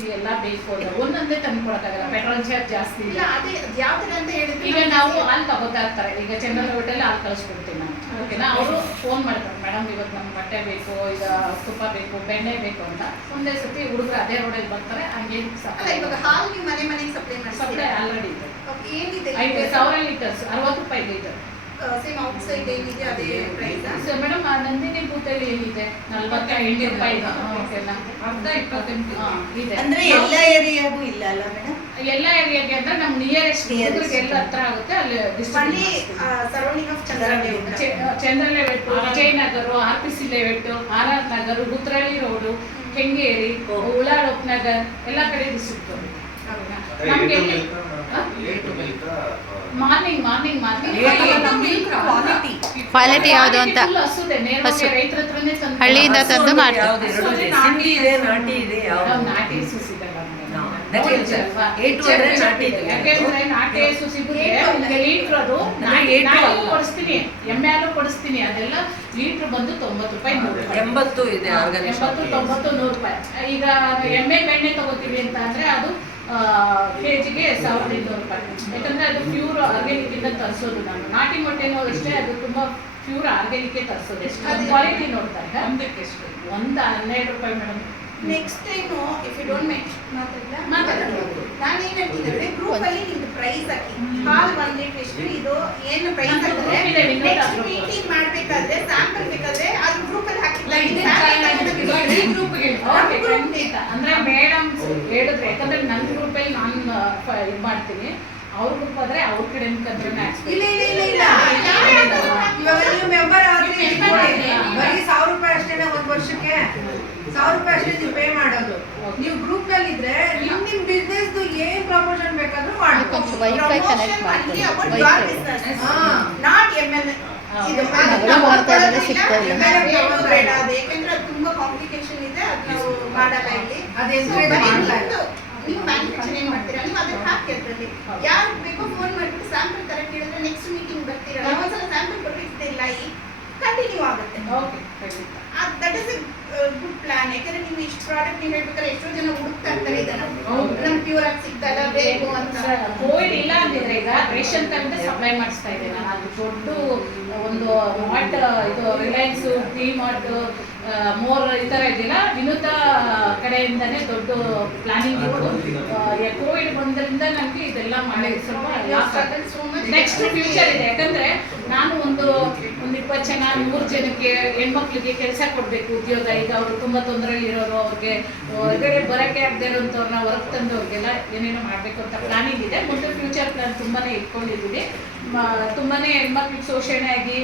ಜಾಸ್ತಿ ಎಲ್ಲ ಬೇಕು ಅಂದ್ರೆ ಒಂದೊಂದೇ ತಂದು ಕೊಡಕ್ಕಾಗಲ್ಲ, ಪೆಟ್ರೋಲ್ ಚಾರ್ಜ್ ಜಾಸ್ತಿ ಇಲ್ಲ. ಅದೇ ಯಾವ ತರ ಅಂತ ಹೇಳಿದ್ರೆ, ಈಗ ನಾವು ಹಾಲು ತಗೋತಾ ಇರ್ತಾರೆ, ಈಗ ಚಂದ್ರನ ಹೋಟೆಲ್ ಹಾಲು ಕಳಿಸ್ಕೊಡ್ತೀವಿ ನಾನು, ಓಕೆನಾ. ಅವರು ಫೋನ್ ಮಾಡ್ತಾರೆ, ಮೇಡಮ್ ಇವತ್ತು ನಮ್ಗೆ ಬಟ್ಟೆ ಬೇಕು, ಈಗ ತುಪ್ಪ ಬೇಕು, ಬೆಣ್ಣೆ ಬೇಕು ಅಂತ. ಒಂದೇ ಸತಿ ಹುಡುಗರು ಅದೇ ರೋಡಲ್ಲಿ ಬರ್ತಾರೆ, ಹಂಗೆ ಇವಾಗ ಹಾಲು ನೀವು ಮನೆಗೆ ಸಪ್ಲೈ ಆಲ್ರೆಡಿ ಇದೆ. ಏನಿದೆ 5,000 ಲೀಟರ್ಸ್, 60 ರೂಪಾಯಿ ಲೀಟರ್. ಸೇಮ್ ಔಟ್ಸೈಡ್ ಏನಿದೆ ಅದೇ ಪ್ರೈಸ್. ಮೇಡಮ್ ನಂದಿನಿ ಬೂತಲ್ಲಿ ಏನಿದೆ 45 ರೂಪಾಯಿ ಇದೆ, ಓಕೆನಾ. ಅರ್ಧ 28 ಇದೆ. ಅಂದ್ರೆ ಎಲ್ಲ ಏರಿಯಾಗೂ ಇಲ್ಲ ಅಲ್ಲ ಮೇಡಮ್? ಎಲ್ಲ ಏರಿಯಾಗೆ ಅಂದ್ರೆ ನಮ್ಮ ನಿಯರೆಸ್ಟ್ ಎಲ್ಲ ಹತ್ರ ಆಗುತ್ತೆ, ಅಲ್ಲಿ surrounding of Chandra layout, Vijayanagar, RPC layout, RR Nagar, Gutrahalli road, Kengeri, Ullal Upanagar ಎಲ್ಲ ಕಡೆ ಡಿಸ್ಟ್ರಿಕ್ಟ್. ಮಾರ್ನಿಂಗ್ ಕ್ವಾಲಿಟಿ ಯಾವುದು ಅಂತ ಹಸು ಹಳ್ಳಿಯಿಂದ ತಂದು ಮಾಡ್ತೀವಿ. ನಾಟಿ ಹಸು ಸಿಗಲ್ಲ, ಯಾಕೆಂದ್ರೆ ನಾಟಿ ಹಸು ಸಿಗುತ್ತೆ ಲೀಟ್ರ್, ಅದು ಕೊಡಿಸ್ತೀನಿ, ಎಮ್ಮೆ ಹಾಲು ಕೊಡಿಸ್ತೀನಿ, ಅದೆಲ್ಲ ಲೀಟ್ರ್ ಬಂದು 90 ರೂಪಾಯಿ, 80 ಇದೆ, 80, 90, 100 ರೂಪಾಯಿ. ಈಗ ಎಮ್ಮೆ ಬೆಣ್ಣೆ ತಗೋತೀವಿ ಅಂತ ಅಂದ್ರೆ ಅದು ಕೆಜಿಗೆ 1,200 ರೂಪಾಯಿ. ಯಾಕಂದ್ರೆ ಅದು ಪ್ಯೂರ್ ಆರ್ಗ್ಯಾನಿಕ್ ಇಂದ ತರಿಸೋದು. ನಾನು ನಾಟಿ ಮೊಟ್ಟೆನೂ ಅಷ್ಟೇ, ಅದು ತುಂಬಾ ಪ್ಯೂರ್ ಆರ್ಗ್ಯಾನಿಕ್ ತರಿಸೋದು. ಎಷ್ಟು ಕ್ವಾಲಿಟಿ ನೋಡ್ತಾರೆ, ಒಂದು 12 ರೂಪಾಯಿ madam. Next time if you don't ಮಾತಾಡಬಹುದು. ನಾನು ಏನ್ ಹೇಳ್ತಿದ್ದೆ, ಗ್ರೂಪ್ ಅಲ್ಲಿ ನಿಮ್ದು ಪ್ರೈಸ್ ಹಾಕಿ, ಹಾಲ್ 1 ಲೀಟರ್ ಎಷ್ಟು ಇದು ಏನು ಪ್ರೈಸ್ ಹಾಕಿದ್ರೆ ನೆಕ್ಸ್ಟ್ ಮೀಟಿಂಗ್ ಮಾಡ್ಬೇಕಾದ್ರೆ ಸ್ಯಾಂಪಲ್ ಬೇಕಾದ್ರೆ ಅದು ಗ್ರೂಪ್ ಅಲ್ಲಿ ಹಾಕಿದ್ರೆ ಅಂದ್ರೆ ಮೇಡಮ್ ಹೇಳಿದ್ರೆ, ಯಾಕಂದ್ರೆ ನನ್ನ ಗ್ರೂಪ್ ಅಲ್ಲಿ ನಾನು ಇದು ಮಾಡ್ತೀನಿ, ಅವ್ರ ಗ್ರೂಪ್ ಆದ್ರೆ ಅವ್ರ ಕಡೆ ಇಲ್ಲ ಇವಾಗ ನೀವು ಮೆಂಬರ್ ಆದ್ರೆ ಬರೀ 1,000 ರೂಪಾಯಿ ಅಷ್ಟೇನೆ ಒಂದ್ ವರ್ಷಕ್ಕೆ, 1,000 ರೂಪಾಯಿ ಅಷ್ಟೇ ನೀವು ಪೇ ಮಾಡೋದು. ನೀವು ಗ್ರೂಪ್ ನಲ್ಲಿ ಇದ್ರೆ ನಿಮ್ ಬಿಸ್ನೆಸ್ ಏನ್ ಪ್ರಮೋಷನ್ ಬೇಕಾದ್ರೂ ಮಾಡ್ಬೋದು. ವೈಫೈ ಕನೆಕ್ಟ್ ಮಾಡ್ತೀವಿ, ನಾಟ್ ML ತುಂಬಾ ಕಾಂಪ್ಲಿಕೇಶನ್ ಇದೆ, ಅದು ನಾವು ಮಾಡಲ್ಲ ಇಲ್ಲಿ. ನೀವು ಮ್ಯಾನುಫ್ಯಾಕ್ಚರಿಂಗ್ ಮಾಡ್ತೀರಾ, ನೀವು ಅದನ್ನ ಹಾಕಿ ಅದರಲ್ಲಿ ಯಾರು ಬೇಕೋ ಫೋನ್ ಮಾಡಿಬಿಟ್ಟು ಸ್ಯಾಂಪಲ್ ತರ ಕೇಳಿದ್ರೆ ನೆಕ್ಸ್ಟ್ ಮೀಟಿಂಗ್ ಬರ್ತೀರಾ, ಒಂದ್ಸಲ ಸ್ಯಾಂಪಲ್ ಕೊಟ್ಟಿರ್ತಿಲ್ಲ, ಕಂಟಿನ್ಯೂ ಆಗುತ್ತೆ. That is A good plan. ಯಾಕಂದ್ರೆ ನೀವು ಇಷ್ಟು ಪ್ರಾಡಕ್ಟ್ ನೀವು ಹೇಳ್ಬೇಕಾದ್ರೆ ಎಷ್ಟೋ ಜನ ಹುಡುಕ್ತಾ ಇರ್ತಾರೆ, ಇದನ್ನ ನಮ್ ಪ್ಯೂರ್ ಆಗಿ ಸಿಗ್ತಲ್ಲ ಬೇಕು ಅಂತ. ಕೋವಿಡ್ ಇಲ್ಲ ಅಂತಿದ್ರೆ ಈಗ ರೇಷನ್ ತಂದು ಸಪ್ಲೈ ಮಾಡಿಸ್ತಾ ಇದ್ದೆ ನಾನು. ಅದು ದೊಡ್ಡ ಒಂದು ಮಾರ್ಟ್, ಇದು ರಿಲಯನ್ಸ್, ಡಿ ಮಾರ್ಟ್, ಮೋರ್ ಈ ತರ ಇದೆಯಲ್ಲ, ವಿನೂತ ಕಡೆಯಿಂದಾನೇ ದೊಡ್ಡ ಪ್ಲಾನಿಂಗ್ ಇತ್ತು. ಕೋವಿಡ್ ಬಂದ್ರಿಂದ ನನಗೆ ಇದೆಲ್ಲ ಮಾಡಿ ಸ್ವಲ್ಪ ನೆಕ್ಸ್ಟ್ ಫ್ಯೂಚರ್ ಇದೆ. ಯಾಕಂದ್ರೆ ನಾನು ಒಂದು 20 ಜನ 100 ಜನಕ್ಕೆ ಹೆಣ್ಮಕ್ಳಿಗೆ ಕೆಲಸ ಕೊಡಬೇಕು, ಉದ್ಯೋಗ. ಈಗ ಅವರು ತುಂಬಾ ತೊಂದರೆಯಲ್ಲಿ ಇರೋರು, ಅವ್ರಿಗೆ ಹೊರಗಡೆ ಬರೋಕ್ಕೆ ಆಗದೆ ಇರೋಂಥವ್ರನ್ನ ಹೊರಗೆ ತಂದವ್ರಿಗೆಲ್ಲ ಏನೇನೋ ಮಾಡಬೇಕು ಅಂತ ಪ್ಲಾನಿಂಗ್ ಇದೆ. ಮುಂದೆ ಫ್ಯೂಚರ್ ಪ್ಲಾನ್ ತುಂಬಾನೇ ಇಟ್ಕೊಂಡಿದ್ದೀವಿ. ತುಂಬಾನೇ ಹೆಣ್ಮಕ್ಳಿಗೆ ಶೋಷಣೆ ಆಗಿ